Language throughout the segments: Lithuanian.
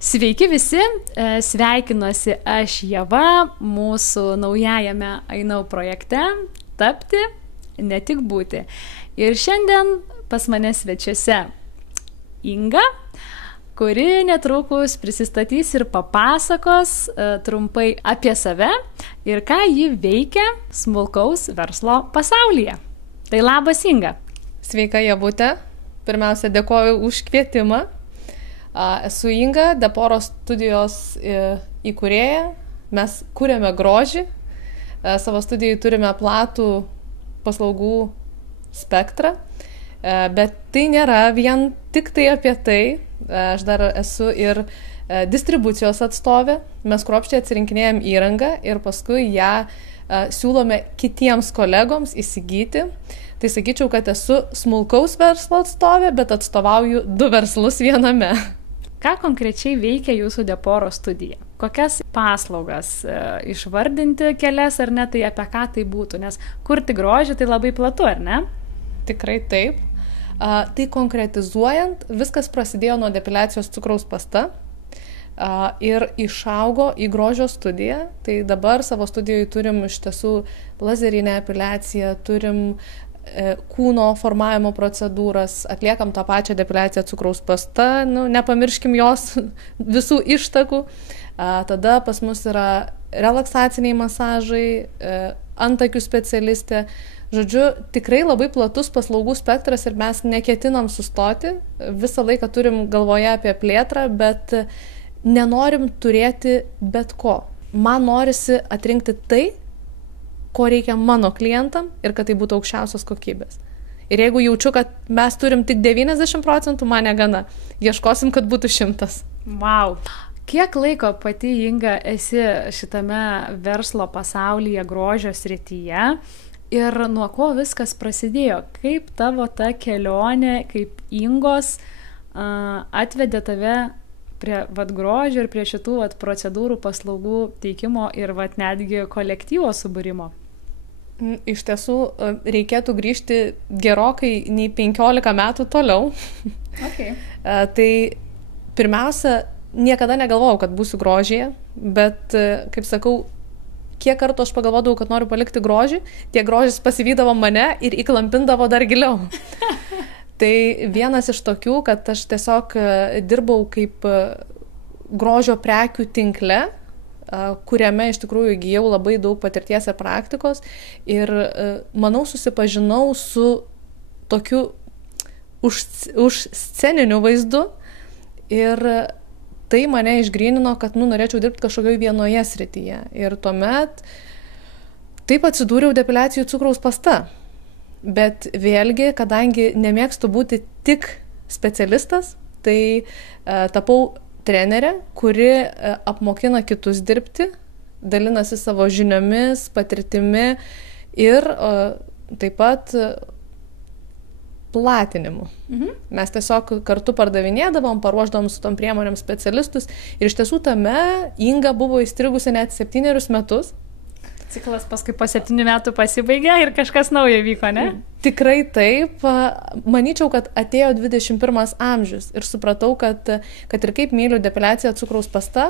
Sveiki visi, sveikinuosi aš Ieva, mūsų naujajame Ainau projekte Tapti, ne tik būti. Ir šiandien pas mane svečiuose Inga, kuri netrukus prisistatys ir papasakos trumpai apie save ir ką ji veikia smulkaus verslo pasaulyje. Tai labas, Inga. Sveika, Ievute. Pirmiausia, dėkoju už kvietimą. Esu Inga, Deporo studijos įkūrėja. Mes kuriame grožį. Savo studijai turime platų paslaugų spektrą. Bet tai nėra vien tik tai apie tai. Aš dar esu ir distribucijos atstovė. Mes kruopščiai atsirinkinėjom įrangą ir paskui ją siūlome kitiems kolegoms įsigyti. Tai sakyčiau, kad esu smulkaus verslo atstovė, bet atstovauju 2 verslus viename. Ką konkrečiai veikia jūsų Deporo studija? Kokias paslaugas išvardinti kelias ar ne, tai apie ką tai būtų? Nes kurti grožį tai labai platu, ar ne? Tikrai taip. Tai konkretizuojant, viskas prasidėjo nuo depiliacijos cukraus pasta ir išaugo į grožio studiją. Tai dabar savo studijoje turim iš tiesų lazerinę epiliaciją, turim kūno formavimo procedūras, atliekam tą pačią depiliaciją cukraus pasta, nepamirškim jos visų ištakų. Tada pas mus yra relaksaciniai masažai, antakių specialistė. Žodžiu, tikrai labai platus paslaugų spektras ir mes neketinam sustoti. Visą laiką turim galvoje apie plėtrą, bet nenorim turėti bet ko. Man norisi atrinkti tai, ko reikia mano klientam ir kad tai būtų aukščiausios kokybės. Ir jeigu jaučiu, kad mes turim tik 90%, man negana. Ieškosim, kad būtų 100%. Wow. Kiek laiko pati, Inga, esi šitame verslo pasaulyje grožio srityje ir nuo ko viskas prasidėjo? Kaip tavo ta kelionė, kaip Ingos atvedė tave prie grožio ir prie šitų procedūrų, paslaugų teikimo ir netgi kolektyvo subūrimo? Iš tiesų, reikėtų grįžti gerokai nei 15 metų toliau. Okay. Tai pirmiausia, niekada negalvojau, kad būsiu grožyje, bet, kaip sakau, kiek kartų aš pagalvodavau, kad noriu palikti grožį, tie grožis pasivydavo mane ir įklampindavo dar giliau. Tai vienas iš tokių, kad aš tiesiog dirbau kaip grožio prekių tinkle, kuriame iš tikrųjų įgijau labai daug patirties ir praktikos ir, manau, susipažinau su tokiu už sceniniu vaizdu ir tai mane išgrynino, kad norėčiau dirbti kažkokioje vienoje srityje. Ir tuomet taip atsidūriau depiliacijų cukraus pasta. Bet vėlgi, kadangi nemėgstu būti tik specialistas, tai tapau trenerė, kuri apmokina kitus dirbti, dalinasi savo žiniomis, patirtimi ir taip pat platinimu. Mes tiesiog kartu pardavinėdavom, paruošdavom su tom priemonėm specialistus ir iš tiesų tame Inga buvo įstrigusi net 7 metus. Ciklas paskui po 7 metų pasibaigė ir kažkas naujo vyko, ne? Tikrai taip. Manyčiau, kad atėjo 21 amžius ir supratau, kad ir kaip myliu depiliaciją cukraus pasta,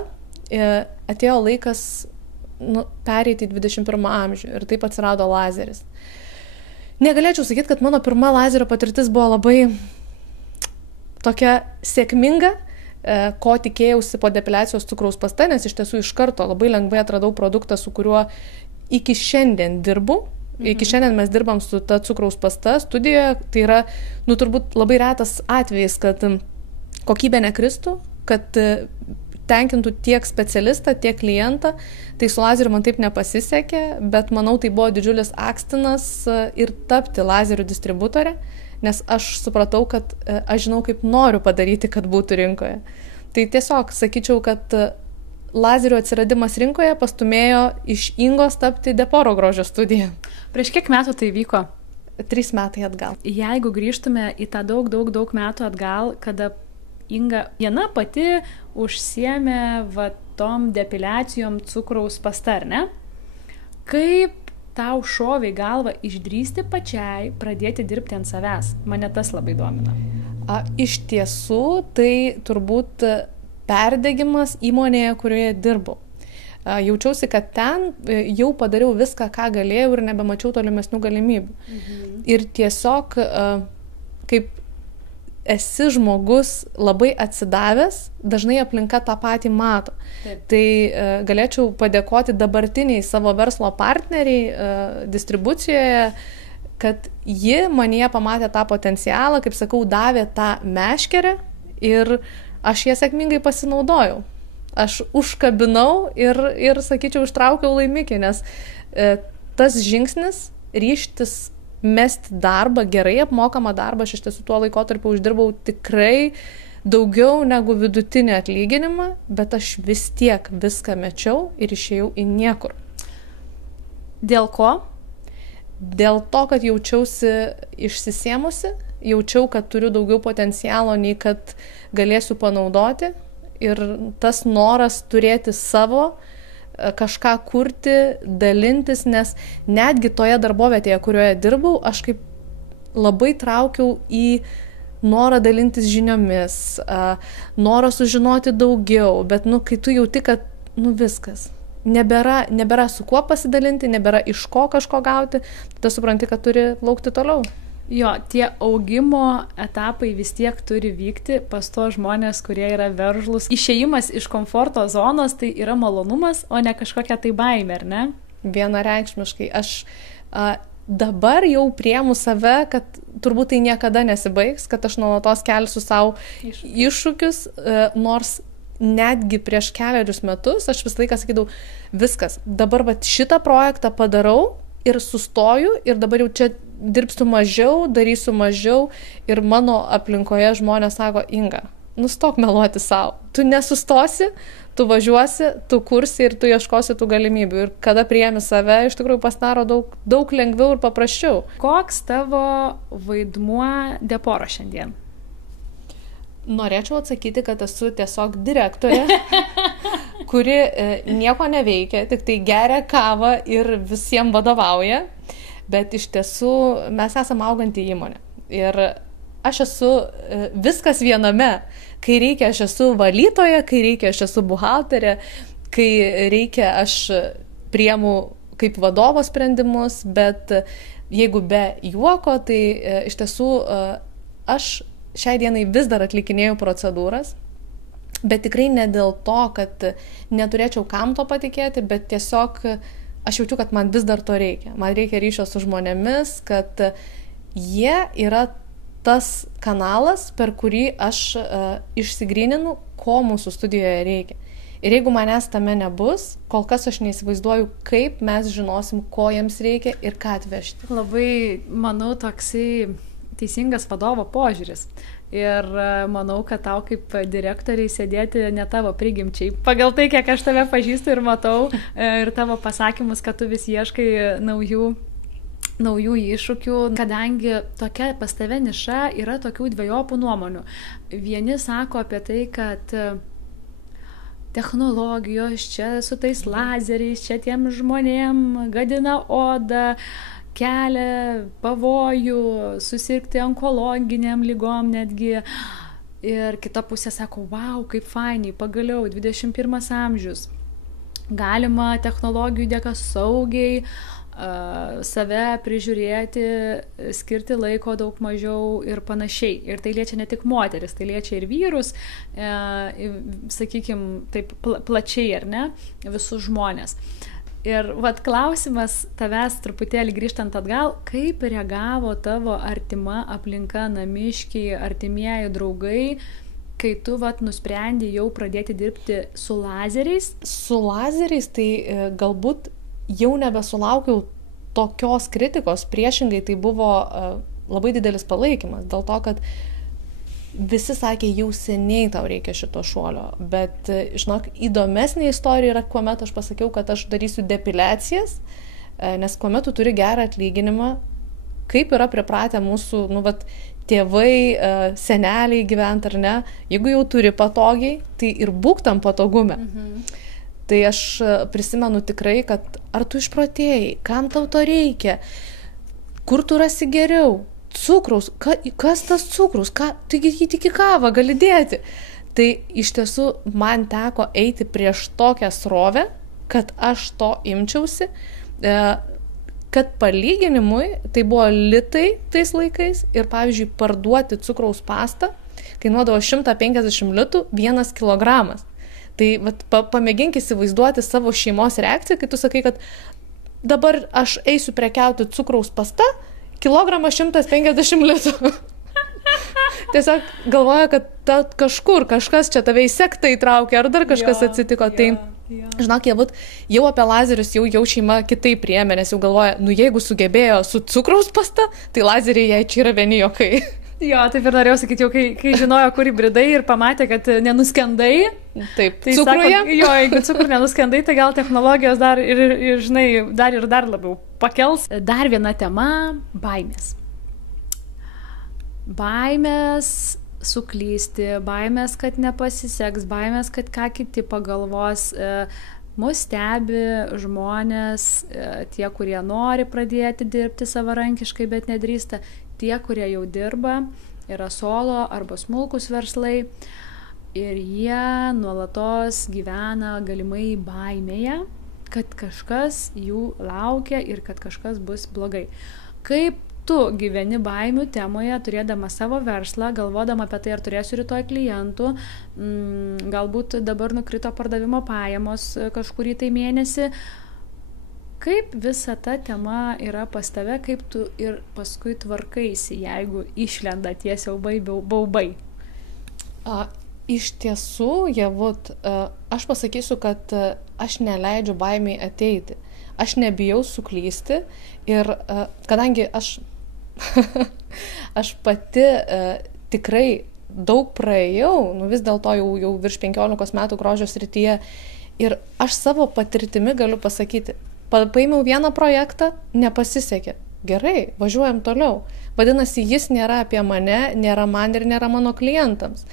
atėjo laikas pereiti į 21 amžių ir taip atsirado lazeris. Negalėčiau sakyti, kad mano pirma lazerio patirtis buvo labai tokia sėkminga, ko tikėjausi po depiliacijos cukraus pasta, nes iš tiesų iš karto labai lengvai atradau produktą, su kuriuo iki šiandien dirbu. Iki šiandien mes dirbam su ta cukraus pasta studijoje. Tai yra, turbūt labai retas atvejis, kad kokybė nekristų, kad tenkintų tiek specialistą, tiek klientą. Tai su lazeriu man taip nepasisekė, bet manau, tai buvo didžiulis akstinas ir tapti lazerių distributorė, nes aš supratau, kad aš žinau, kaip noriu padaryti, kad būtų rinkoje. Tai tiesiog sakyčiau, kad lazerių atsiradimas rinkoje pastumėjo iš Ingos tapti Deporo grožio studiją. Prieš kiek metų tai vyko? 3 metai atgal. Jeigu grįžtume į tą daug metų atgal, kada Inga viena pati užsiėmė tom depiliacijom cukraus pasta, ar ne? Kaip tau šovė į galvą išdrįsti pačiai pradėti dirbti ant savęs? Mane tas labai domina. Iš tiesų, tai turbūt perdegimas įmonėje, kurioje dirbau. Jaučiausi, kad ten jau padariau viską, ką galėjau ir nebemačiau tolimesnių galimybių. Ir tiesiog, kaip esi žmogus labai atsidavęs, dažnai aplinka tą patį mato. Taip. Tai galėčiau padėkoti dabartiniai savo verslo partneriai distribucijoje, kad ji manyje pamatė tą potencialą, kaip sakau, davė tą meškerę ir aš ją sėkmingai pasinaudojau. Aš užkabinau ir sakyčiau, ištraukiau laimikį, nes tas žingsnis ryžtis mesti darbą, gerai apmokamą darbą, aš iš tiesų tuo laikotarpiu uždirbau tikrai daugiau negu vidutinį atlyginimą, bet aš vis tiek viską mečiau ir išėjau į niekur. Dėl ko? Dėl to, kad jaučiausi išsisėmusi, jaučiau, kad turiu daugiau potencialo, nei kad galėsiu panaudoti. Ir tas noras turėti savo, kažką kurti, dalintis, nes netgi toje darbovietėje, kurioje dirbau, aš kaip labai traukiau į norą dalintis žiniomis, norą sužinoti daugiau, bet kai tu jauti, kad viskas, nebėra su kuo pasidalinti, nebėra iš ko kažko gauti, tada supranti, kad turi laukti toliau. Jo, tie augimo etapai vis tiek turi vykti pas to žmonės, kurie yra veržlus. Išėjimas iš komforto zonos tai yra malonumas, o ne kažkokia tai baimė, ar ne? Vienareikšmiškai. Aš dabar jau priemu save, kad turbūt tai niekada nesibaigs, kad aš nuolatos kelsiu savo iššūkius, nors netgi prieš keliarius metus aš visą laiką sakydavau, viskas, dabar šitą projektą padarau ir sustoju ir dabar jau čia dirbsiu mažiau, darysiu mažiau ir mano aplinkoje žmonės sako, Inga, nustok meluoti savo. Tu nesustosi, tu važiuosi, tu kursi ir tu ieškosi tų galimybių. Ir kada priemi save, iš tikrųjų pasidaro daug lengviau ir paprasčiau. Koks tavo vaidmuo Deporo šiandien? Norėčiau atsakyti, kad esu tiesiog direktorė, kuri nieko neveikia, tik tai geria kavą ir visiems vadovauja, bet iš tiesų mes esame auganti įmonė. Ir aš esu viskas viename. Kai reikia, aš esu valytoja, kai reikia, aš esu buhalterė, kai reikia, aš priemu kaip vadovo sprendimus, bet jeigu be juoko, tai iš tiesų aš šiai dienai vis dar atlikinėjau procedūras, bet tikrai ne dėl to, kad neturėčiau kam to patikėti, bet tiesiog aš jaučiu, kad man vis dar to reikia. Man reikia ryšio su žmonėmis, kad jie yra tas kanalas, per kurį aš išsigryninu, ko mūsų studijoje reikia. Ir jeigu manęs tame nebus, kol kas aš neįsivaizduoju, kaip mes žinosim, ko jiems reikia ir ką atvežti. Labai, manau, toksai teisingas vadovo požiūris. Ir manau, kad tau kaip direktoriai sėdėti ne tavo prigimčiai. Pagal tai, kiek aš tave pažįstu ir matau, ir tavo pasakymus, kad tu vis ieškai naujų iššūkių, kadangi tokia pas tave niša yra tokių dvejopų nuomonių. Vieni sako apie tai, kad technologijos čia su tais lazeriais, čia tiem žmonėm gadina odą, kelia pavojų, susirgti onkologiniam lygom netgi. Ir kita pusė sako, wow, kaip fainiai, pagaliau 21 amžius. Galima technologijų dėka saugiai save prižiūrėti, skirti laiko daug mažiau ir panašiai. Ir tai liečia ne tik moteris, tai liečia ir vyrus, sakykime, taip plačiai, ar ne, visus žmonės. Ir klausimas tavęs truputėlį grįžtant atgal, kaip reagavo tavo artima aplinka, namiškiai, artimieji draugai, kai tu nusprendė jau pradėti dirbti su lazeriais? Su lazeriais tai galbūt jau nebesulaukiau tokios kritikos, priešingai tai buvo labai didelis palaikymas, dėl to, kad visi sakė, jau seniai tau reikia šito šuolio, bet, žinok, įdomesnė istorija yra, kuomet aš pasakiau, kad aš darysiu depiliacijas, nes kuomet tu turi gerą atlyginimą, kaip yra pripratę mūsų, tėvai, seneliai gyventi ar ne, jeigu jau turi patogiai, tai ir būk tam patogume. Tai aš prisimenu tikrai, kad ar tu išprotėjai, kam tau to reikia, kur tu rasi geriau, cukraus, kas tas cukraus, taigi jį tik į kavą gali dėti. Tai iš tiesų man teko eiti prieš tokią srovę, kad aš to imčiausi, kad palyginimui tai buvo litai tais laikais ir, pavyzdžiui, parduoti cukraus pastą kainuodavo 150 litų 1 kilogramas. Tai vat, pamėgink įsivaizduoti savo šeimos reakciją, kai tu sakai, kad dabar aš eisiu prekiauti cukraus pasta, kilogramas 150 litų. Tiesiog galvoja, kad kažkas čia tave į sektą įtraukė, ar dar kažkas atsitiko. Tai, žinok, jau apie lazerius jau šeima kitaip priėmė, nes jau galvoja, jeigu sugebėjo su cukraus pasta, tai lazeriai jai čia yra vieni jokai. Jo, taip ir norėjau sakyti, jau kai žinojo, kur įbridai ir pamatė, kad nenuskendai. Taip, tai cukruje. Sako, jo, jeigu cukrų nenuskendai, tai gal technologijos dar žinai, dar labiau pakels. Dar viena tema – baimės. Baimės suklysti, baimės, kad nepasiseks, baimės, kad ką kiti pagalvos. Mus stebi žmonės, tie, kurie nori pradėti dirbti savarankiškai, bet nedrįsta, tie, kurie jau dirba, yra solo arba smulkus verslai ir jie nuolatos gyvena galimai baimėje, kad kažkas jų laukia ir kad kažkas bus blogai. Kaip tu gyveni baimių temoje, turėdama savo verslą, galvodama apie tai, ar turėsiu rytoj klientų, galbūt dabar nukrito pardavimo pajamos kažkurį tai mėnesį. Kaip visa ta tema yra pas tave, kaip tu ir paskui tvarkaisi, jeigu išlenda tie siaubai baubai? Iš tiesų, Ievut, aš pasakysiu, kad aš neleidžiu baimiai ateiti. Aš nebijau suklysti ir kadangi aš pati tikrai daug praėjau, vis dėlto jau virš 15 metų grožio srityje ir aš savo patirtimi galiu pasakyti, paėmiau vieną projektą, nepasisekė. Gerai, važiuojam toliau. Vadinasi, jis nėra apie mane, nėra man ir nėra mano klientams.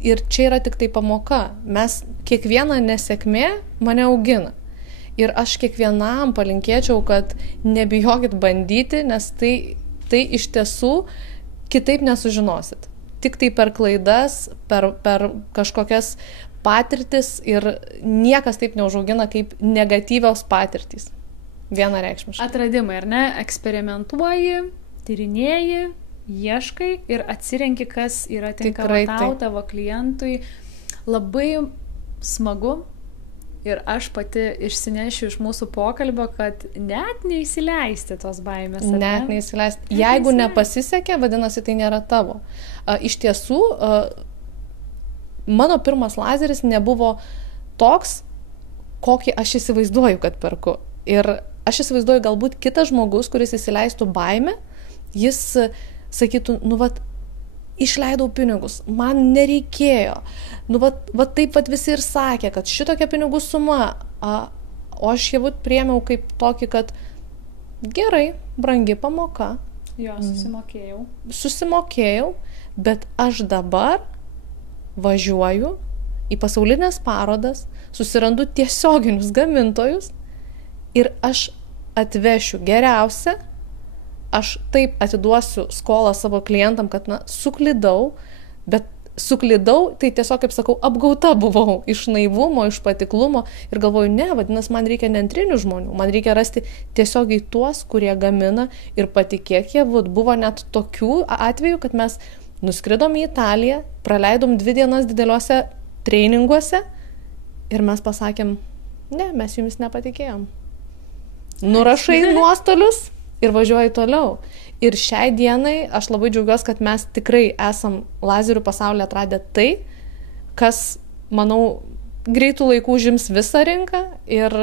Ir čia yra tik tai pamoka. Kiekviena nesėkmė mane augina. Ir aš kiekvienam palinkėčiau, kad nebijokit bandyti, nes tai iš tiesų kitaip nesužinosit. Tik tai per klaidas, per kažkokias patirtis ir niekas taip neužaugina kaip negatyvios patirtys. Vienareikšmiškai. Atradimai, ar ne? Eksperimentuoji, tyrinėji, ieškai ir atsirenki, kas yra tinkama tau, tavo klientui. Labai smagu. Ir aš pati išsinešiu iš mūsų pokalbio, kad net neįsileisti tos baimės. Net neįsileisti. Jeigu nepasisekė, vadinasi, tai nėra tavo. Iš tiesų, mano pirmas lazeris nebuvo toks, kokį aš įsivaizduoju, kad perku. Ir aš įsivaizduoju, galbūt kitas žmogus, kuris įsileistų baimę, jis sakytų, išleidau pinigus, man nereikėjo. Taip visi ir sakė, kad šitokia pinigų suma, o aš jau priėmiau kaip tokį, kad gerai, brangi pamoka. Jo, susimokėjau. Susimokėjau, bet aš dabar važiuoju į pasaulinės parodas, susirandu tiesioginius gamintojus ir aš atvešiu geriausią. Aš taip atiduosiu skolą savo klientam, kad suklydau, bet suklydau, tai tiesiog, kaip sakau, apgauta buvau iš naivumo, iš patiklumo ir galvoju, vadinasi, man reikia ne antrinių žmonių, man reikia rasti tiesiogiai tuos, kurie gamina ir patikėk, buvo net tokių atvejų, kad mes nuskridom į Italiją, praleidom 2 dienas dideliuose treninguose ir mes pasakėm, mes jumis nepatikėjom. Nurašai nuostolius ir važiuoju toliau. Ir šiai dienai aš labai džiaugiuosi, kad mes tikrai esam lazerių pasaulyje atradę tai, kas, manau, greitų laikų užims visą rinką ir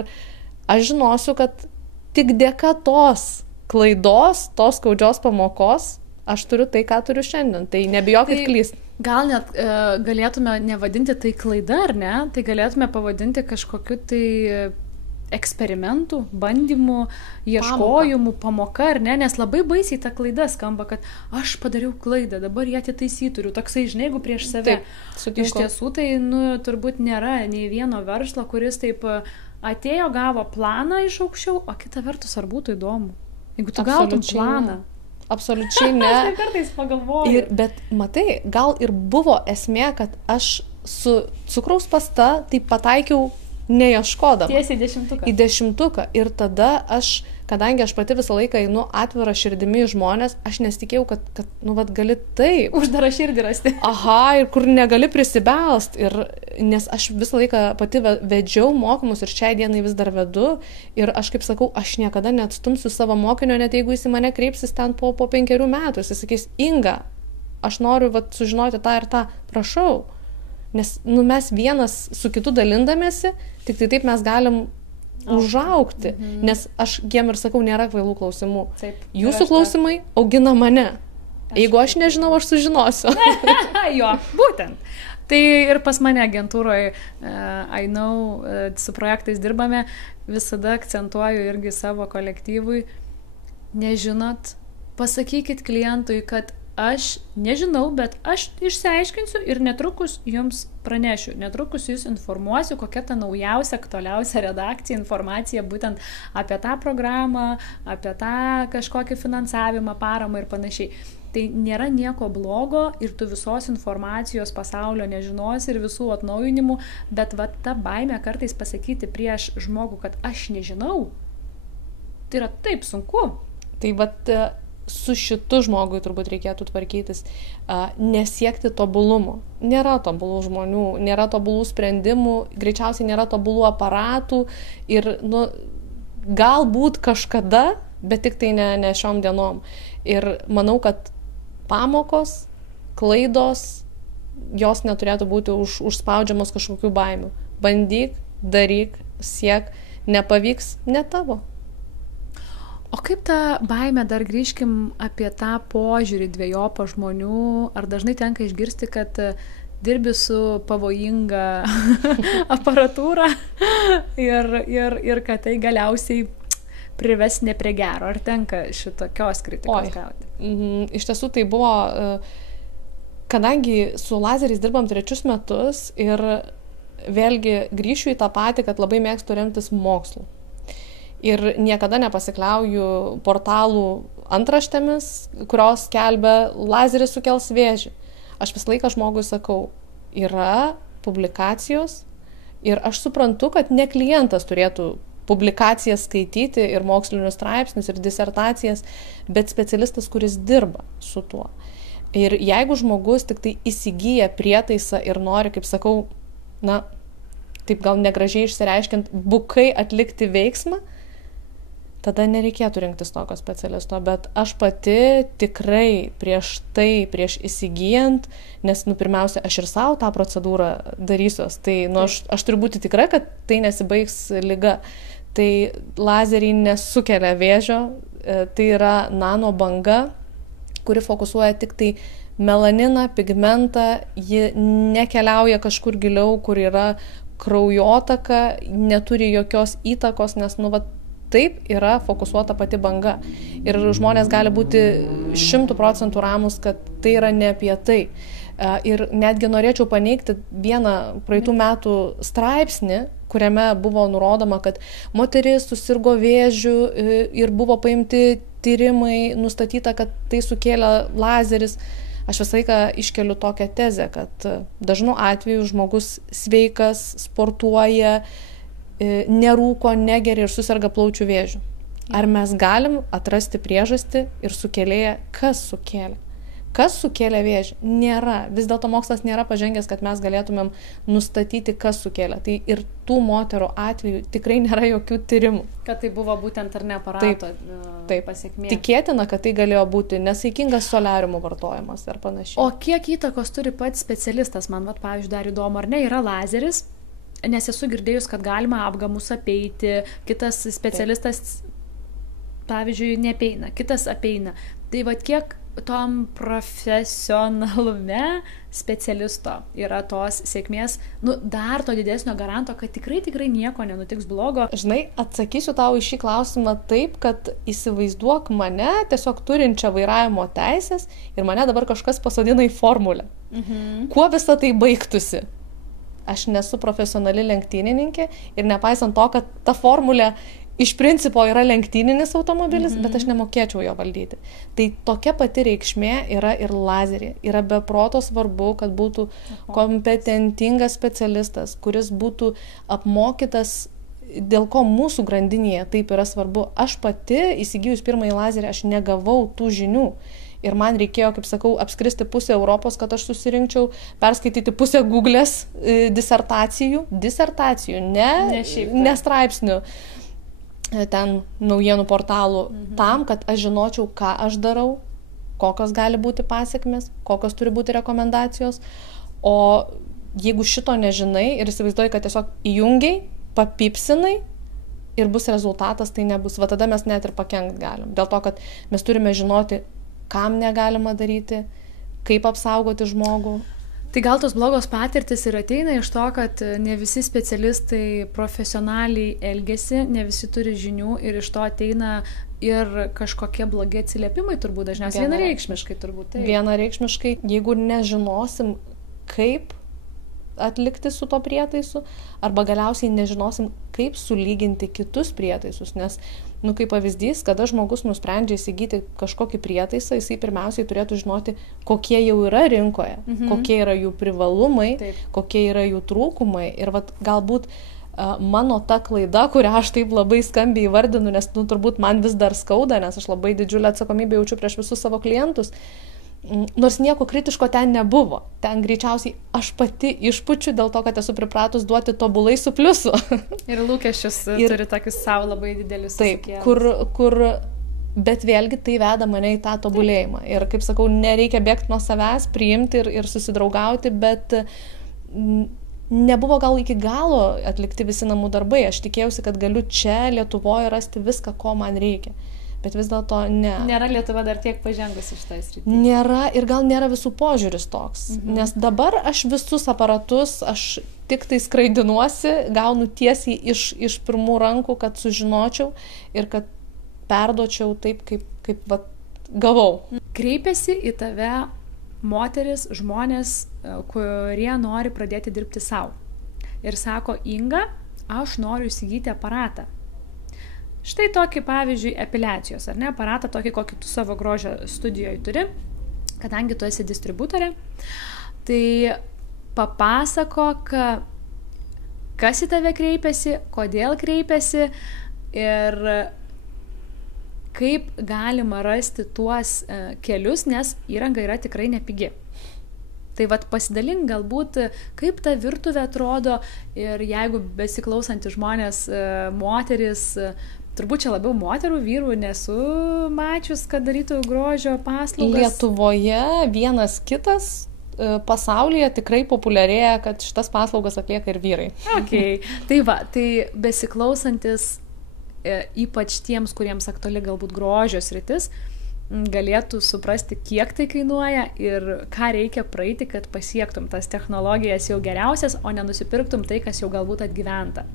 aš žinosiu, kad tik dėka tos klaidos, tos skaudžios pamokos, aš turiu tai, ką turiu šiandien. Tai nebijokit klysti. Gal net galėtume nevadinti tai klaida, ar ne? Tai galėtume pavadinti kažkokiu tai eksperimentų, bandymų, ieškojimų, pamoka, ar ne? Nes labai baisiai ta klaida skamba, kad aš padariau klaidą, dabar ją atitaisyti turiu. Toksai, žinai, jeigu prieš save. Taip, iš tiesų, tai turbūt nėra nei vieno verslo, kuris taip atėjo, gavo planą iš aukščiau, o kita vertus, ar būtų įdomu? Jeigu tu gautum planą. absoliučiai ne. Aš tai kartais pagalvoju. Bet matai, gal ir buvo esmė, kad aš su cukraus pasta tai pataikiau neieškodama. Tiesiai 10. Į 10. Ir tada aš, kadangi aš pati visą laiką einu atvirą širdimi į žmonės, aš nesitikėjau, kad nu, vat gali taip. Uždarą širdį rasti. Aha, ir kur negali prisibelst. Ir, nes aš visą laiką pati vedžiau mokymus ir šiai dienai vis dar vedu. Ir aš kaip sakau, aš niekada neatstumsiu savo mokinio, net jeigu jis į mane kreipsis ten po 5 metų. Jis sakys, Inga, aš noriu vat sužinoti tą ir tą, prašau. Nes nu, mes vienas su kitu dalindamėsi, tik tai taip mes galim užaugti. Nes aš jiem ir sakau, nėra kvailų klausimų. Taip. Jūsų klausimai augina mane. Jeigu aš nežinau, aš sužinosiu. Jo, būtent. Tai ir pas mane agentūroje, I know, su projektais dirbame, visada akcentuoju irgi savo kolektyvui, nežinot, pasakykit klientui, kad aš nežinau, bet aš išsiaiškinsiu ir netrukus jums pranešiu, netrukus jūs informuosiu, kokia ta naujausia, aktualiausia redakcija, informacija būtent apie tą programą, apie tą kažkokį finansavimą, paramą ir panašiai. Tai nėra nieko blogo ir tu visos informacijos pasaulio nežinosi ir visų atnaujinimų, bet va ta baimė kartais pasakyti prieš žmogų, kad aš nežinau, tai yra taip sunku. Tai vat su šitu žmogui turbūt reikėtų tvarkytis, nesiekti tobulumo. Nėra tobulų žmonių, nėra tobulų sprendimų, greičiausiai nėra tobulų aparatų ir nu, galbūt kažkada, bet tik tai ne šiom dienom. Ir manau, kad pamokos, klaidos, jos neturėtų būti užspaudžiamos kažkokių baimių. Bandyk, daryk, siek, nepavyks, ne tavo. O kaip ta baimė, dar grįžkim apie tą požiūrį dviejopą žmonių, ar dažnai tenka išgirsti, kad dirbi su pavojinga aparatūra ir kad tai galiausiai prives ne prie gero, ar tenka šitokios kritikos gauti? Iš tiesų tai buvo, kadangi su lazeriais dirbam 3 metus ir vėlgi grįšiu į tą patį, kad labai mėgstu remtis mokslu. Ir niekada nepasikliauju portalų antraštėmis, kurios skelbia lazeris sukels vėžį. Aš visą laiką žmogui sakau, yra publikacijos ir aš suprantu, kad ne klientas turėtų publikacijas skaityti ir mokslinius straipsnius ir disertacijas, bet specialistas, kuris dirba su tuo. Ir jeigu žmogus tik tai įsigyja prietaisą ir nori, kaip sakau, na, taip gal negražiai išsireiškiant, bukai atlikti veiksmą, tada nereikėtų rinktis tokio specialisto, bet aš pati tikrai prieš įsigyjant, nes, pirmiausia, aš ir savo tą procedūrą darysiuos, tai, aš turiu būti tikra, kad tai nesibaigs liga. Tai lazeriai nesukelia vėžio, tai yra nano banga, kuri fokusuoja tik tai melaniną, pigmentą, ji nekeliauja kažkur giliau, kur yra kraujotaka, neturi jokios įtakos, nes, taip yra fokusuota pati banga. Ir žmonės gali būti 100% ramus, kad tai yra ne apie tai. Ir netgi norėčiau paneigti vieną praeitų metų straipsnį, kuriame buvo nurodoma, kad moteris susirgo vėžiu ir buvo paimti tyrimai, nustatyta, kad tai sukėlė lazeris. Aš visą laiką iškeliu tokią tezę, kad dažnu atveju žmogus sveikas, sportuoja, nerūko, negeria ir susirga plaučių vėžiu. Ar mes galim atrasti priežastį ir sukėlėją, kas sukėlė? Kas sukėlė vėžį? Nėra. Vis dėlto mokslas nėra pažengęs, kad mes galėtumėm nustatyti, kas sukėlė. Tai ir tų moterų atveju tikrai nėra jokių tyrimų. Kad tai buvo būtent ar ne aparato pasekmė. Tikėtina, kad tai galėjo būti nesaikingas soliariumų vartojimas ar panašiai. O kiek įtakos turi pats specialistas? Man, pavyzdžiui, dar įdomu, ar ne, yra lazeris, nes esu girdėjus, kad galima apgamus apeiti, kitas specialistas, pavyzdžiui, neapeina, kitas apeina. Tai kiek tom profesionalume specialisto yra tos sėkmės, dar to didesnio garanto, kad tikrai nieko nenutiks blogo. Žinai, atsakysiu tau į šį klausimą taip, kad įsivaizduok mane tiesiog turinčią vairavimo teisės ir mane dabar kažkas pasodina į formulę. Kuo visą tai baigtųsi? Aš nesu profesionali lenktynininkė ir nepaisant to, kad ta formulė iš principo yra lenktyninis automobilis, bet aš nemokėčiau jo valdyti. Tai tokia pati reikšmė yra ir lazerį. Yra be proto svarbu, kad būtų kompetentingas specialistas, kuris būtų apmokytas, dėl ko mūsų grandinėje taip yra svarbu. Aš pati, įsigijus pirmąjį lazerį, aš negavau tų žinių. Ir man reikėjo, kaip sakau, apskristi pusę Europos, kad aš susirinkčiau, perskaityti pusę Google'ės disertacijų, ne straipsnių, ten naujienų portalų, tam, kad aš žinočiau, ką aš darau, kokios gali būti pasiekmes, kokios turi būti rekomendacijos. O jeigu šito nežinai ir įsivaizduoji, kad tiesiog įjungiai, papipsinai ir bus rezultatas, tai nebus. Va tada mes net ir pakenkt galim. Dėl to, kad mes turime žinoti, kam negalima daryti, kaip apsaugoti žmogų. Tai gal tos blogos patirtis ir ateina iš to, kad ne visi specialistai profesionaliai elgesi, ne visi turi žinių ir iš to ateina ir kažkokie blogi atsiliepimai turbūt dažniausiai vienareikšmiškai turbūt. Tai. Vienareikšmiškai, jeigu nežinosim, kaip atlikti su to prietaisu, arba galiausiai nežinosim, kaip sulyginti kitus prietaisus, nes, kaip pavyzdys, kada žmogus nusprendžia įsigyti kažkokį prietaisą, jisai pirmiausiai turėtų žinoti, kokie jau yra rinkoje, kokie yra jų privalumai, kokie yra jų trūkumai. Ir galbūt mano ta klaida, kurią aš taip labai skambiai įvardinu, nes turbūt man vis dar skauda, nes aš labai didžiulę atsakomybę jaučiu prieš visus savo klientus, nors nieko kritiško ten nebuvo. Ten greičiausiai aš pati išpučiu dėl to, kad esu pripratus duoti tobulai su pliusu. Ir lūkesčius turi tokius savo labai didelius. Taip, bet vėlgi tai veda mane į tą tobulėjimą. Ir kaip sakau, nereikia bėgti nuo savęs, priimti ir susidraugauti, bet nebuvo gal iki galo atlikti visi namų darbai. Aš tikėjausi, kad galiu čia Lietuvoje rasti viską, ko man reikia. Bet vis dėlto ne. Nėra Lietuva dar tiek pažengusi šitoj srityje. Nėra ir gal nėra visų požiūris toks. Nes dabar aš visus aparatus, aš tik tai skraidinuosi, gaunu tiesiai iš pirmų rankų, kad sužinočiau ir kad perduočiau taip, kaip gavau. Kreipiasi į tave moteris, žmonės, kurie nori pradėti dirbti savo. Ir sako, Inga, aš noriu įsigyti aparatą. Štai tokį, pavyzdžiui, epiliacijos, ar ne, aparatą tokį, kokį tu savo grožio studijoje turi, kadangi tu esi distributorė. Tai papasakok, kas į tave kreipiasi, kodėl kreipiasi ir kaip galima rasti tuos kelius, nes įranga yra tikrai nepigi. Tai pasidalink galbūt, kaip ta virtuvė atrodo ir jeigu besiklausantys žmonės, moteris, turbūt čia labiau moterų, vyrų nesu mačius, kad darytų grožio paslaugas. Lietuvoje vienas kitas, pasaulyje tikrai populiarėja, kad šitas paslaugas atlieka ir vyrai. Okay. Tai besiklausantis, ypač tiems, kuriems aktuali galbūt grožio sritis, galėtų suprasti, kiek tai kainuoja ir ką reikia praeiti, kad pasiektum tas technologijas jau geriausias, o nenusipirktum tai, kas jau galbūt atgyventa.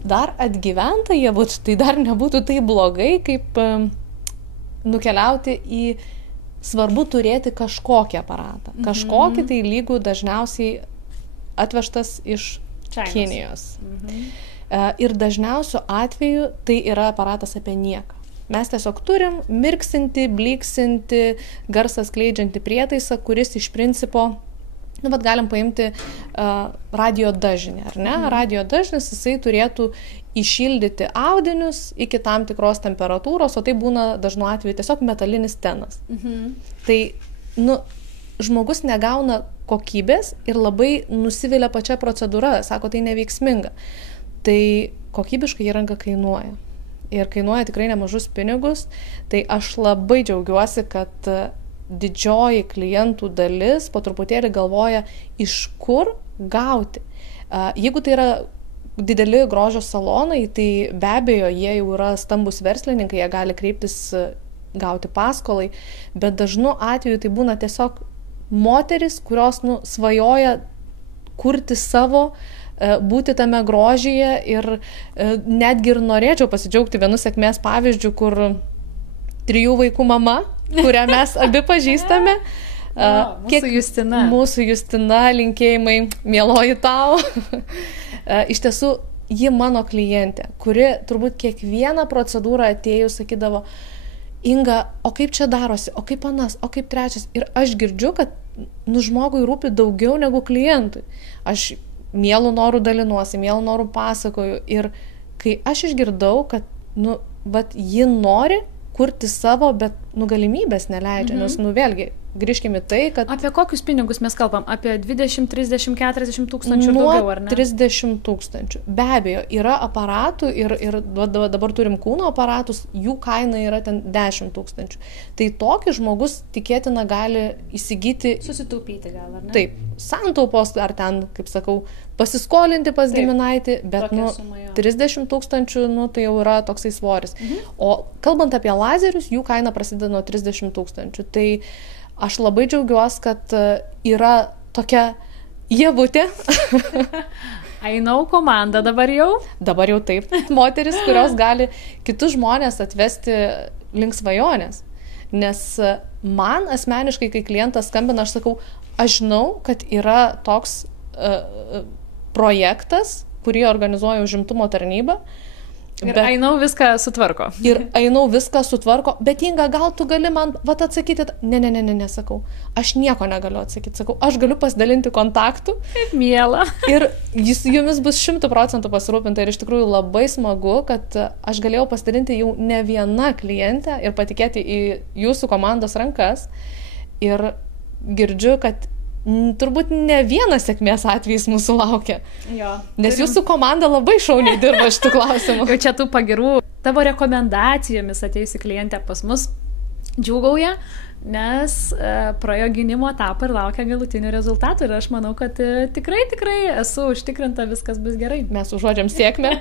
Dar atgyventa jie būtų, tai dar nebūtų taip blogai, kaip nukeliauti į svarbu turėti kažkokį aparatą. Kažkokį tai lygų dažniausiai atvežtas iš Kinijos. Ir dažniausiu atveju tai yra aparatas apie nieką. Mes tiesiog turim mirksinti, bliksinti, garsą skleidžiantį prietaisą, kuris iš principo, galim paimti radio dažnį, ar ne? Radio dažnis, jisai turėtų įšildyti audinius iki tam tikros temperatūros, o tai būna dažnu atveju tiesiog metalinis tenas. Tai, žmogus negauna kokybės ir labai nusivilia pačia procedūra, sako, tai neveiksminga. Tai kokybiškai įranga kainuoja. Ir kainuoja tikrai nemažus pinigus, tai aš labai džiaugiuosi, kad didžioji klientų dalis po truputėlį galvoja, iš kur gauti. Jeigu tai yra dideli grožio salonai, tai be abejo, jie jau yra stambus verslininkai, jie gali kreiptis gauti paskolai, bet dažnu atveju tai būna tiesiog moteris, kurios svajoja kurti savo, būti tame grožyje ir netgi ir norėčiau pasidžiaugti vienu sėkmės pavyzdžiu, kur 3 vaikų mama, kurią mes abi pažįstame. Mūsų Justina. Mūsų Justina, linkėjimai, mieloji tau. Iš tiesų, ji mano klientė, kuri turbūt kiekvieną procedūrą atėjus sakydavo, Inga, o kaip čia darosi, o kaip anas, o kaip trečias. Ir aš girdžiu, kad žmogui rūpi daugiau negu klientui. Aš mielų norų dalinuosi, mielų norų pasakoju. Ir kai aš išgirdau, kad, ji nori kurti savo, bet, galimybės neleidžia. Nes, vėlgi, grįžkime tai, kad... Apie kokius pinigus mes kalbam? Apie 20, 30, 40 tūkstančių daugiau, ar ne? 30 tūkstančių. Be abejo, yra aparatų ir dabar turim kūno aparatus, jų kaina yra ten 10 tūkstančių. Tai tokį žmogus tikėtina gali įsigyti... Susitaupyti gal, ar ne? Taip, santaupos ar ten, kaip sakau, pasiskolinti pas giminaitį, bet 30 tūkstančių, tai jau yra toksai svoris. O kalbant apie lazerius, jų kaina prasideda nuo 30 tūkstančių. Tai aš labai džiaugiuosi, kad yra tokia Ievutė. Ainau komanda dabar jau? Dabar jau taip. Moteris, kurios gali kitus žmonės atvesti link svajonės. Nes man asmeniškai, kai klientas skambina, aš sakau, aš žinau, kad yra toks projektas, kurį organizuoja užimtumo tarnyba. Ir Ainau viską sutvarko. Bet Inga, gal tu gali man atsakyti? Ne, sakau. Aš nieko negaliu atsakyti. Sakau, aš galiu pasidalinti kontaktų. Kaip miela. Ir jumis bus 100% pasirūpinta. Ir iš tikrųjų labai smagu, kad aš galėjau pasidalinti jau ne vieną klientę ir patikėti į jūsų komandos rankas. Ir girdžiu, kad turbūt ne vienas sėkmės atvejis mūsų laukia. Jo. Nes jūsų komanda labai šauniai dirba šitų klausimų. Jau čia tų pagirų. Tavo rekomendacijomis ateisi klientė pas mus džiūgauja, nes praėjo gynimo etapą ir laukia galutinių rezultatų. Ir aš manau, kad tikrai esu užtikrinta, viskas bus gerai. Mes užuodžiam sėkmę.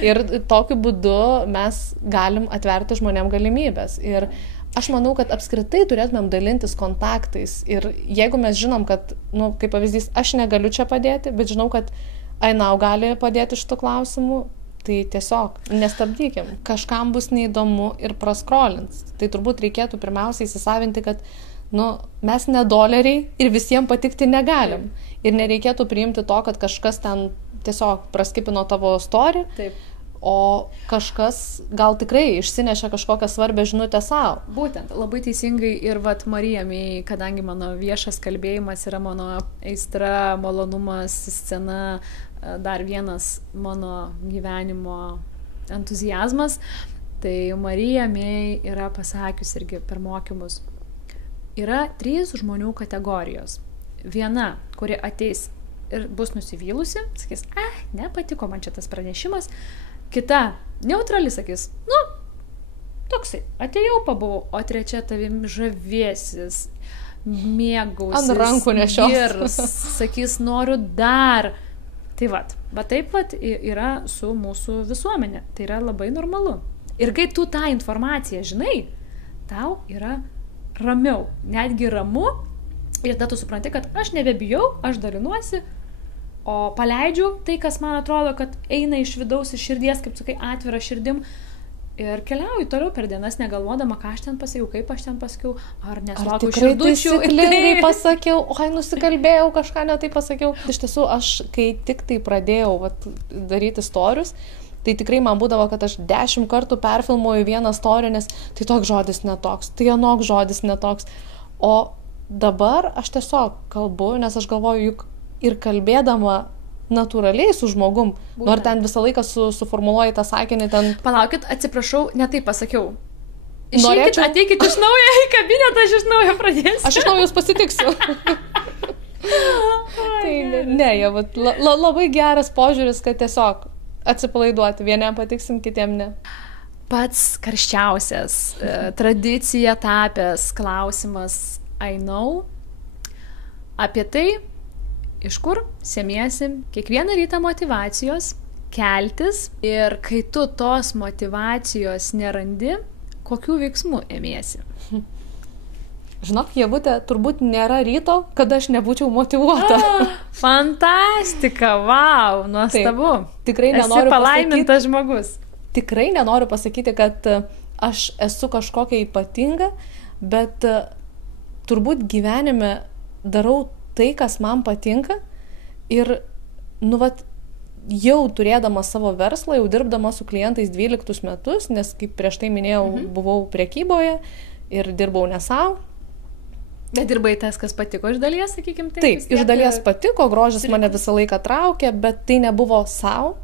Ir tokiu būdu mes galim atverti žmonėm galimybės. Ir aš manau, kad apskritai turėtumėm dalintis kontaktais ir jeigu mes žinom, kad, kaip pavyzdys, aš negaliu čia padėti, bet žinau, kad Ainau gali padėti šitų klausimų, tai tiesiog nestabdykim. Kažkam bus neįdomu ir praskrolins. Tai turbūt reikėtų pirmiausiai įsisavinti, kad mes ne doleriai ir visiems patikti negalim. Ir nereikėtų priimti to, kad kažkas ten tiesiog praskipino tavo story. Taip. O kažkas gal tikrai išsinešė kažkokią svarbę žinutę savo. Būtent, labai teisingai ir Marija Mei, kadangi mano viešas kalbėjimas yra mano aistra, malonumas, scena, dar vienas mano gyvenimo entuziazmas, tai Marija Mei yra pasakius irgi per mokymus. Yra 3 žmonių kategorijos. Viena, kuri ateis ir bus nusivylusi, sakys, nepatiko man čia tas pranešimas. Kita, neutrali, sakys, toksai, atėjau, pabuvau, o trečia tavim žavėsis, mėgausis, ant rankų nešios, girs, sakys, noriu dar. Tai va taip yra su mūsų visuomenė, tai yra labai normalu. Ir kai tu tą informaciją žinai, tau yra ramiau, netgi ramu, ir tada tu supranti, kad aš nebebijau, aš dalinuosi, o paleidžiu tai, kas man atrodo, kad eina iš vidaus, iš širdies, kaip sakai, atvira širdim ir keliauju toliau per dienas, negalvodama, ką aš ten pasakiau, kaip aš ten pasakiau, ar nesulaukiau širdučių. Ar tikrai pasakiau, nusikalbėjau, kažką netai pasakiau. Iš tiesų, aš kai tik tai pradėjau daryti storius, tai tikrai man būdavo, kad aš 10 kartų perfilmuoju vieną storį, nes tai toks žodis netoks, tai anoks žodis netoks. O dabar aš tiesiog kalbu, nes aš galvoju, juk ir kalbėdama natūraliai su žmogum, nors ten visą laiką suformuluoji tą sakinį ten... Palaukit, atsiprašau, ne taip pasakiau. Išeikit, ateikit iš naujo į kabinetą, aš iš naujo pradėsiu. Aš iš naujo jūs pasitiksiu. Tai ne, labai geras požiūris, kad tiesiog atsipalaiduoti, vieniem patiksim, kitiem ne. Pats karščiausias, tradicija tapęs klausimas Ainau apie tai, iš kur semiesi kiekvieną rytą motyvacijos keltis ir kai tu tos motyvacijos nerandi, kokių veiksmų ėmiesi? Žinok, Ievutė, turbūt nėra ryto, kad aš nebūčiau motyvuota. Fantastika, vau, nuostabu. Taip, tikrai nenoriu palaimintas žmogus. Tikrai nenoriu pasakyti, kad aš esu kažkokia ypatinga, bet turbūt gyvenime darau tai, kas man patinka ir, jau turėdama savo verslą, jau dirbdama su klientais 12 metus, nes kaip prieš tai minėjau, buvau prekyboje ir dirbau ne savo. Bet dirbai tas, kas patiko iš dalies, sakykime, taip. Taip, iš dalies patiko, grožis mane visą laiką traukė, bet tai nebuvo savo.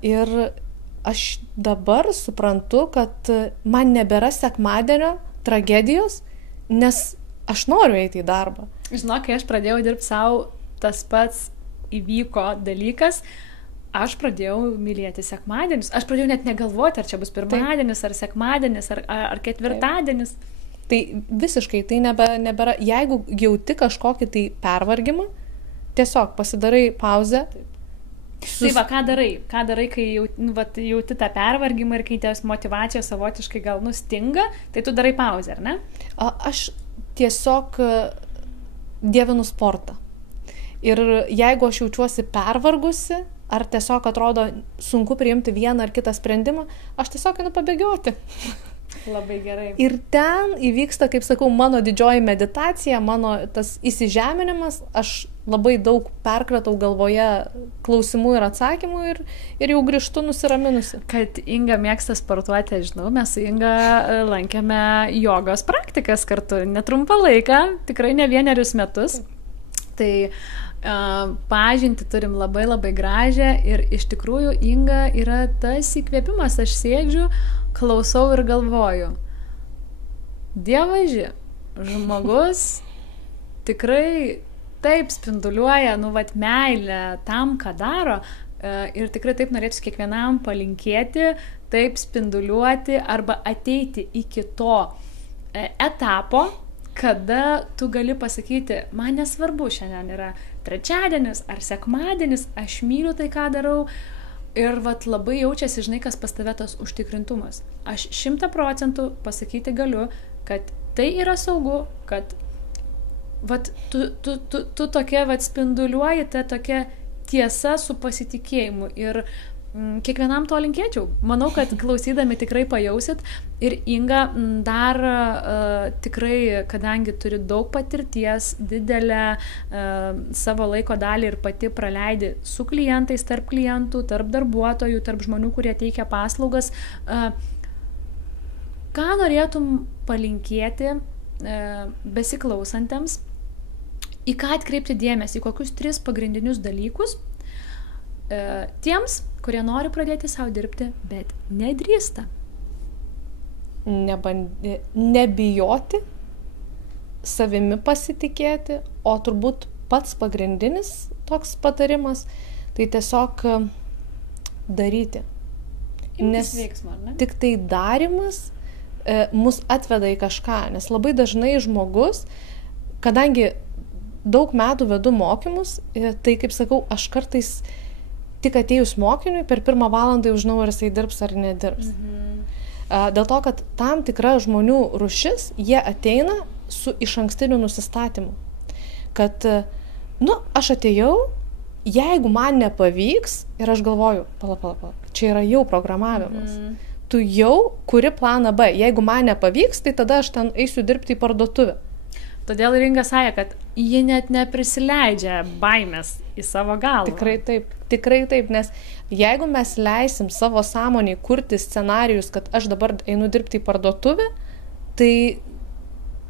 Ir aš dabar suprantu, kad man nebėra sekmadienio tragedijos, nes aš noriu eiti į darbą. Žinok, kai aš pradėjau dirbti savo, tas pats įvyko dalykas, aš pradėjau mylėti sekmadienis. Aš pradėjau net negalvoti, ar čia bus pirmadienis, ar sekmadienis, ar ketvirtadienis. Taip. Tai visiškai tai nebėra, jeigu jauti kažkokį tai pervargimą, tiesiog pasidarai pauzę. Tai va, ką darai, kai jauti tą pervargimą ir kai tos motyvacijos savotiškai gal nustinga, tai tu darai pauzę, ar ne? Aš tiesiog dievinu sportą. Ir jeigu aš jaučiuosi pervargusi, ar tiesiog atrodo sunku priimti vieną ar kitą sprendimą, aš tiesiog einu pabėgioti. Labai gerai. Ir ten įvyksta, kaip sakau, mano didžioji meditacija, mano tas įsižeminimas, aš labai daug perkratau galvoje klausimų ir atsakymų ir jau grįžtu nusiraminusi. Kad Inga mėgsta sportuoti, žinau, mes su Inga lankėme jogos praktikas kartu, netrumpą laiką, tikrai ne 1 metus. Tai pažinti turim labai labai gražią ir iš tikrųjų Inga yra tas įkvėpimas, aš sėdžiu, klausau ir galvoju, dievaži, žmogus tikrai taip spinduliuoja, meilę tam, ką daro, ir tikrai taip norėčiau kiekvienam palinkėti, taip spinduliuoti arba ateiti iki to etapo, kada tu gali pasakyti, man nesvarbu, šiandien yra trečiadienis ar sekmadienis, aš myliu tai, ką darau. Ir labai jaučiasi, žinai, kas pas tave tas užtikrintumas. Aš 100% pasakyti galiu, kad tai yra saugu, kad tu tokia spinduliuoji, ta tokia tiesa su pasitikėjimu. Ir kiekvienam to linkėčiau. Manau, kad klausydami tikrai pajausit. Ir Inga dar tikrai, kadangi turi daug patirties, didelę savo laiko dalį ir pati praleidi su klientais, tarp klientų, tarp darbuotojų, tarp žmonių, kurie teikia paslaugas. Ką norėtum palinkėti besiklausantiems, į ką atkreipti dėmesį, į kokius 3 pagrindinius dalykus tiems, kurie nori pradėti savo dirbti, bet nedrįsta. Nebijoti, savimi pasitikėti, o turbūt pats pagrindinis toks patarimas, tai tiesiog daryti. Nes veiksmo, ne? Tik tai darymas mus atveda į kažką, nes labai dažnai žmogus, kadangi daug metų vedu mokymus, tai kaip sakau, aš kartais tik atėjus mokiniui, per 1 valandą jau žinau, ar jisai dirbs ar nedirbs. Dėl to, kad tam tikra žmonių rūšis, jie ateina su išankstiniu nusistatymu. Kad, aš atėjau, jeigu man nepavyks, ir aš galvoju, pala, čia yra jau programavimas. Tu jau kuri planą B. Jeigu man nepavyks, tai tada aš ten eisiu dirbti į parduotuvę. Todėl Inga sakė, kad ji net neprisileidžia baimės į savo galvą. Tikrai taip, nes jeigu mes leisim savo sąmoniai kurti scenarijus, kad aš dabar einu dirbti į parduotuvę, tai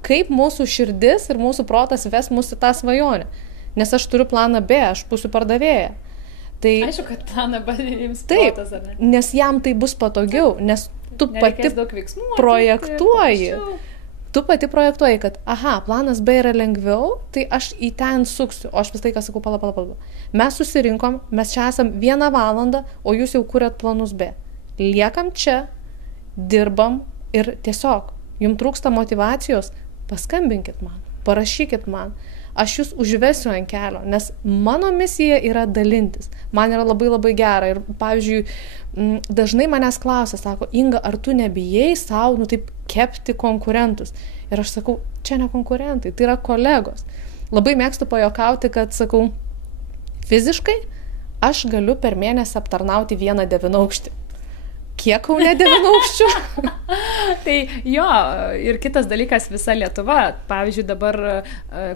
kaip mūsų širdis ir mūsų protas ves mus į tą svajonę. Nes aš turiu planą B, aš būsiu pardavėja. Tai, aišku, kad planą B jums protas, ar ne? Nes jam tai bus patogiau, nes tu pati projektuoji. Tu pati projektuoji, kad, planas B yra lengviau, tai aš į ten suksiu. O aš vis laiką sakau, pala. Mes susirinkom, mes čia esam 1 valandą, o jūs jau kuriat planus B. Liekam čia, dirbam ir tiesiog, jums trūksta motyvacijos, paskambinkit man, parašykit man. Aš jūs užvesiu ant kelio, nes mano misija yra dalintis. Man yra labai labai gera. Ir, pavyzdžiui, dažnai manęs klausia, sako, Inga, ar tu nebijai savo, taip kepti konkurentus? Ir aš sakau, čia ne konkurentai, tai yra kolegos. Labai mėgstu pajuokauti, kad, sakau, fiziškai aš galiu per mėnesį aptarnauti 1 9 aukštį. kiek Kaune 9 aukščių? Tai jo, ir kitas dalykas visa Lietuva. Pavyzdžiui, dabar,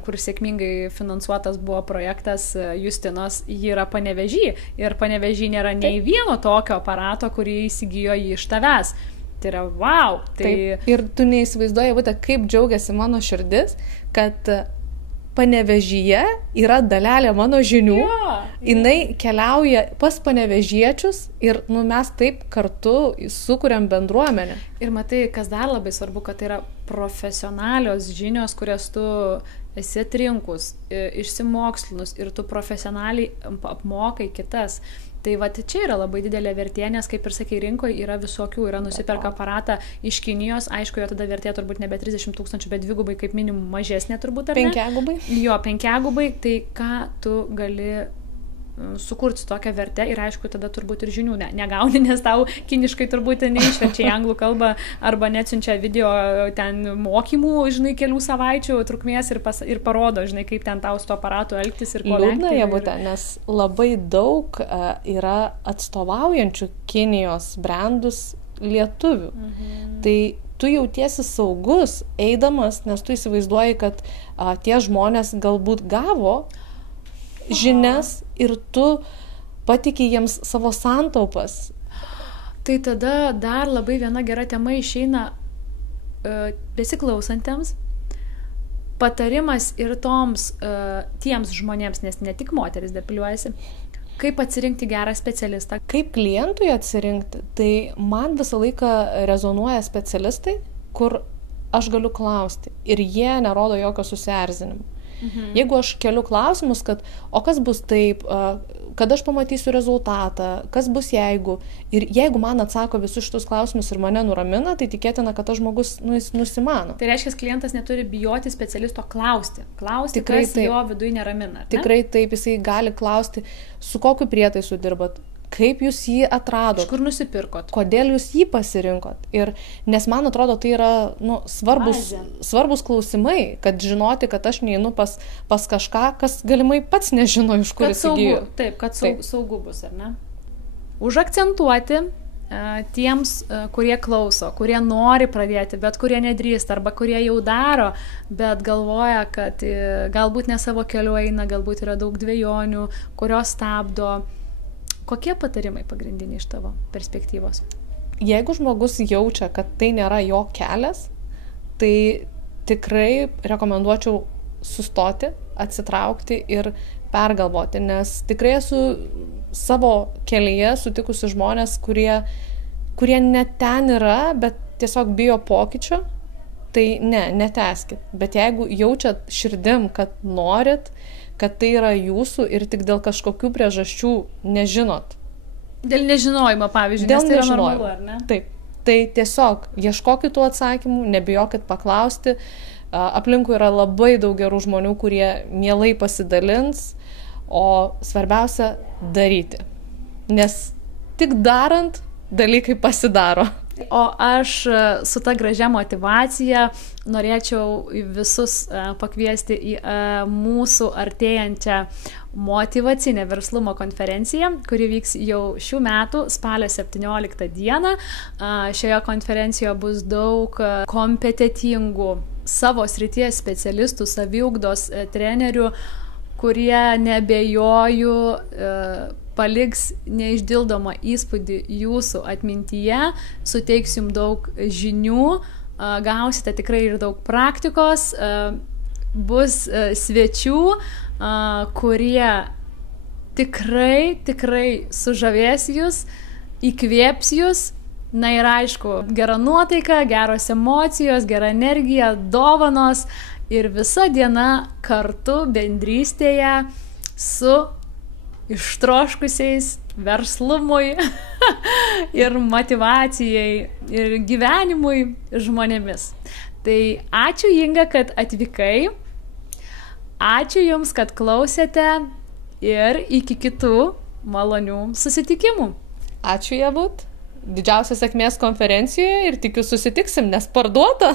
kur sėkmingai finansuotas buvo projektas Justinos, ji yra Panevėžy. Ir Panevėžy nėra nei vieno tokio aparato, kurį įsigijo jį iš tavęs. Tai yra wow. Tai... Taip. Ir tu neįsivaizduoji, būtent kaip džiaugiasi mano širdis, kad Panevėžyje yra dalelė mano žinių, jinai keliauja pas panevėžiečius ir mes taip kartu sukuriam bendruomenę. Ir matai, kas dar labai svarbu, kad tai yra profesionalios žinios, kurias tu esi atrinkus, išsimokslinus ir tu profesionaliai apmokai kitas. Tai va, čia yra labai didelė vertė, nes kaip ir sakai, rinkoje yra visokių, yra nusiperka aparatą iš Kinijos, aišku, jo tada vertė turbūt nebe 30 000, bet dvigubai kaip minimum mažesnė turbūt, ar ne? 5 gubai? Jo, 5 gubai, tai ką tu gali sukurti tokią vertę ir aišku, tada turbūt ir žinių negauni, nes tau kiniškai turbūt neišverčia į anglų kalbą arba neatsiunčia video ten mokymų, žinai, kelių savaičių trukmės ir parodo, žinai, kaip ten tau su tuo aparatu elgtis ir ko vengti. Liūdna jie būtent, nes labai daug yra atstovaujančių Kinijos brandus lietuvių. Tai tu jautiesi saugus eidamas, nes tu įsivaizduoji, kad tie žmonės galbūt gavo žinias ir tu patiki jiems savo santaupas. Tai tada dar labai viena gera tema išeina besiklausantiems. Patarimas ir tiems žmonėms, nes ne tik moteris depiliuojasi, kaip atsirinkti gerą specialistą. Kaip klientui atsirinkti, tai man visą laiką rezonuoja specialistai, kur aš galiu klausti ir jie nerodo jokio susierzinimo. Jeigu aš keliu klausimus, kad o kas bus taip, kad aš pamatysiu rezultatą, kas bus jeigu, ir jeigu man atsako visus šitus klausimus ir mane nuramina, tai tikėtina, kad tas žmogus nusimano. Tai reiškia, klientas neturi bijoti specialisto klausti, tikrai kas taip. Jo viduje neramina. Tikrai taip, jisai gali klausti, su kokiu prietaisu dirbat, kaip jūs jį atradot, iš kur nusipirkot, kodėl jūs jį pasirinkot. Ir nes man atrodo, tai yra svarbus klausimai, kad žinoti, kad aš neinu pas kažką, kas galimai pats nežino, iš kur įsigijo. Taip, kad saugu bus, ar ne? Užakcentuoti tiems, kurie klauso, kurie nori pradėti, bet kurie nedrįsta, arba kurie jau daro, bet galvoja, kad galbūt ne savo keliu eina, galbūt yra daug dvejonių, kurios stabdo. Kokie patarimai pagrindiniai iš tavo perspektyvos? Jeigu žmogus jaučia, kad tai nėra jo kelias, tai tikrai rekomenduočiau sustoti, atsitraukti ir pergalvoti, nes tikrai esu savo kelyje sutikusi žmonės, kurie net ten yra, bet tiesiog bijo pokyčio, tai netęskit. Bet jeigu jaučiat širdim, kad norit, kad tai yra jūsų ir tik dėl kažkokių priežasčių nežinot. Dėl nežinojimo, pavyzdžiui, nes tai yra normalu, ar ne? Taip. Tai tiesiog ieškokit tų atsakymų, nebijokit paklausti. Aplinkui yra labai daug gerų žmonių, kurie mielai pasidalins, o svarbiausia daryti. Nes tik darant dalykai pasidaro. O aš su ta gražia motyvacija norėčiau visus pakviesti į mūsų artėjančią motyvacinę verslumo konferenciją, kuri vyks jau šių metų spalio 17 dieną. Šioje konferencijoje bus daug kompetentingų savo srities specialistų, saviugdos trenerių, kurie neabejoju paliks neišdildomą įspūdį jūsų atmintyje, suteiks jums daug žinių, gausite tikrai ir daug praktikos, bus svečių, kurie tikrai sužavės jūs, įkvėps jūs, na ir aišku, gera nuotaika, geros emocijos, gera energija, dovanos ir visa diena kartu bendrystėje su ištroškusiais verslumui ir motyvacijai ir gyvenimui žmonėmis. Tai ačiū, Inga, kad atvykai. Ačiū Jums, kad klausėte ir iki kitų malonių susitikimų. Ačiū, Javut. Didžiausios sėkmės konferencijoje ir tikiu susitiksim, nes parduota.